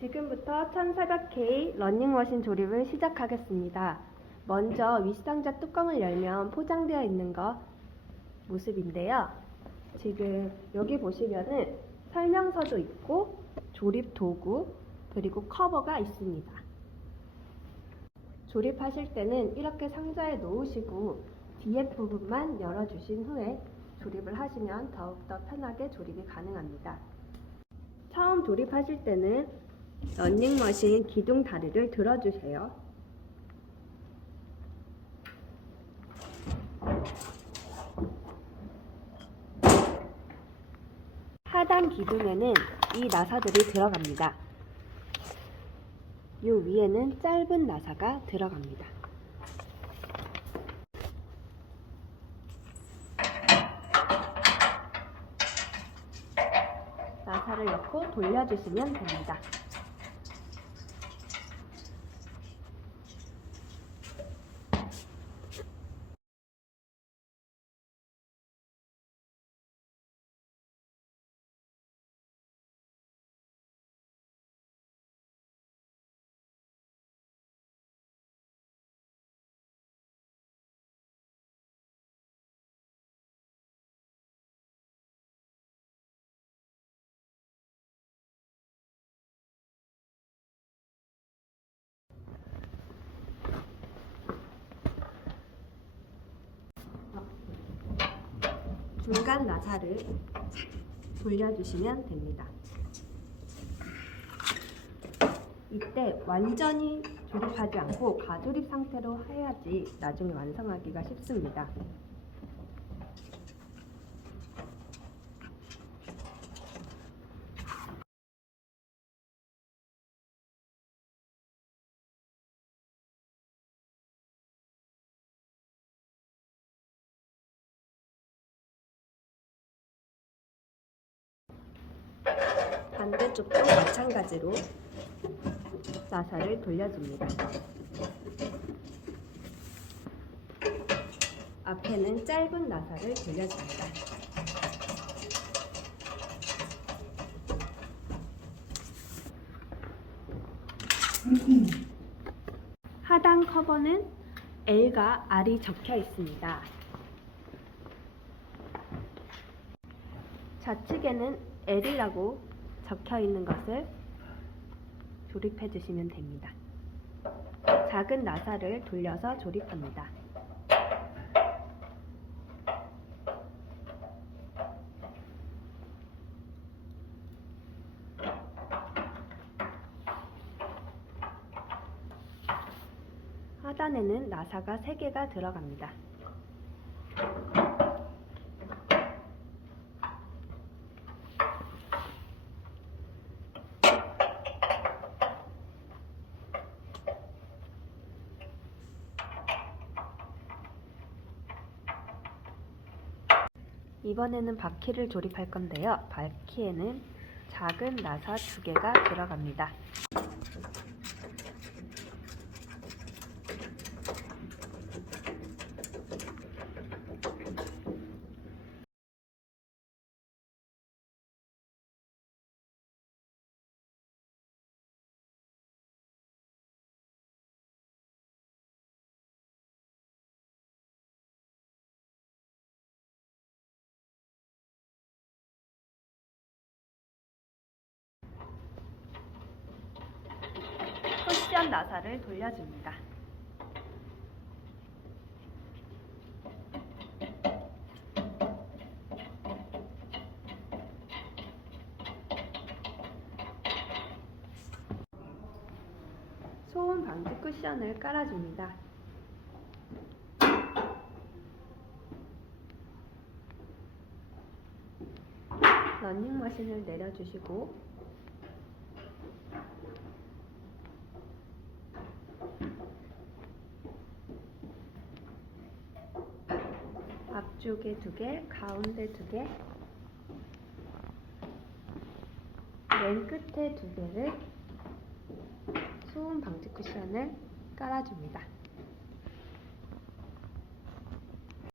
지금부터 1400K 러닝머신 조립을 시작하겠습니다. 먼저 윗상자 뚜껑을 열면 포장되어 있는 거 모습인데요. 지금 여기 보시면은 설명서도 있고 조립 도구 그리고 커버가 있습니다. 조립하실 때는 이렇게 상자에 놓으시고 뒤에 부분만 열어주신 후에 조립을 하시면 더욱더 편하게 조립이 가능합니다. 처음 조립하실 때는 런닝머신 기둥 다리를 들어주세요. 하단 기둥에는 이 나사들이 들어갑니다. 요 위에는 짧은 나사가 들어갑니다. 나사를 넣고 돌려주시면 됩니다. 중간 나사를 돌려주시면 됩니다. 이때 완전히 조립하지 않고 가조립 상태로 해야지 나중에 완성하기가 쉽습니다. 반대쪽도 마찬가지로 나사를 돌려줍니다. 앞에는 짧은 나사를 돌려줍니다. 하단 커버는 L과 R이 적혀 있습니다. 좌측에는 L이라고 적혀 있는 것을 조립해 주시면 됩니다. 작은 나사를 돌려서 조립합니다. 하단에는 나사가 3개가 들어갑니다. 이번에는 바퀴를 조립할 건데요. 바퀴에는 작은 나사 두 개가 들어갑니다. 쿠션 나사를 돌려줍니다. 소음 방지 쿠션을 깔아줍니다. 러닝머신을 내려주시고 앞쪽에 두 개, 가운데 두 개, 맨 끝에 두 개를 소음 방지 쿠션을 깔아줍니다.